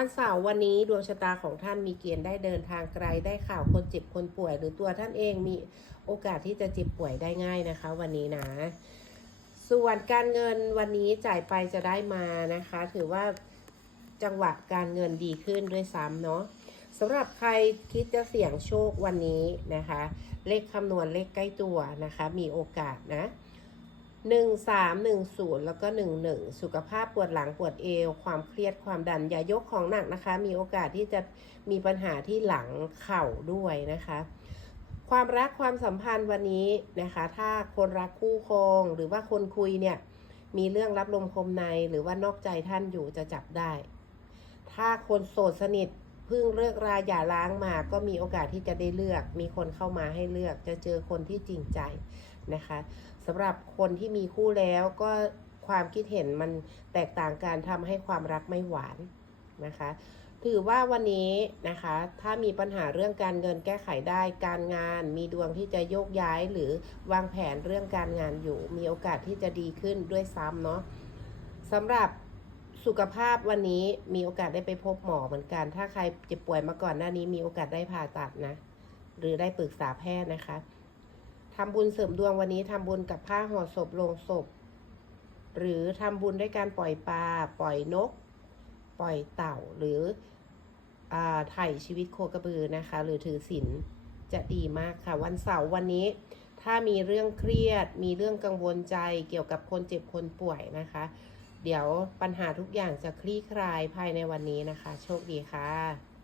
วันเสาร์วันนี้ดวงชะตาของท่านมีเกณฑ์ได้เดินทางไกลได้ข่าวคนเจ็บคนป่วย หรือตัวท่านเองมีโอกาสที่จะเจ็บป่วยได้ง่ายนะคะ วันนี้นะ ส่วนการเงินวันนี้จ่ายไปจะได้มานะคะ ถือว่าจังหวะการเงินดีขึ้นด้วยซ้ำเนาะสำหรับใครคิดจะเสี่ยงโชควันนี้นะคะ เลขคำนวณเลขใกล้ตัวนะคะ มีโอกาสนะ หนึ่งสามหนึ่งศูนย์แล้วก็หนึ่งหนึ่งสุขภาพปวดหลังปวดเอว ความเครียดความดัน อย่ายกของหนักนะคะ มีโอกาสที่จะมีปัญหาที่หลังเข่าด้วยนะคะ ความรักความสัมพันธ์วันนี้นะคะ ถ้าคนรักคู่ครองหรือว่าคนคุยเนี่ย มีเรื่องรับลมคมในหรือว่านอกใจท่านอยู่จะจับได้ ถ้าคนโสดสนิทเพิ่งเลิกราอย่าล้างมาก็มีโอกาสที่จะได้เลือก มีคนเข้ามาให้เลือก จะเจอคนที่จริงใจ นะคะสำหรับคนที่มีคู่แล้วก็ความคิดเห็นมันแตกต่างกันทำให้ความรักไม่หวานนะคะ ถือว่าวันนี้นะคะ ถ้ามีปัญหาเรื่องการเงินแก้ไขได้การงาน มีดวงที่จะโยกย้ายหรือวางแผนเรื่องการงานอยู่ มีโอกาสที่จะดีขึ้นด้วยซ้ำเนาะสำหรับสุขภาพวันนี้มีโอกาสได้ไปพบหมอเหมือนกัน ถ้าใครเจ็บป่วยมาก่อนหน้านี้มีโอกาสได้ผ่าตัดนะ หรือได้ปรึกษาแพทย์นะคะ ทำบุญเสริมดวงวันนี้ทำบุญกับผ้าห่อศพโลงศพ หรือทำบุญด้วยการปล่อยปลาปล่อยนก ปล่อยเต่าหรืออ่าไถ่ชีวิตโคกระบือนะคะ หรือถือศีลจะดีมากค่ะ วันเสาร์วันนี้ ถ้ามีเรื่องเครียด มีเรื่องกังวลใจเกี่ยวกับคนเจ็บคนป่วยนะคะ เดี๋ยวปัญหาทุกอย่างจะคลี่คลายภายในวันนี้นะคะ โชคดีค่ะ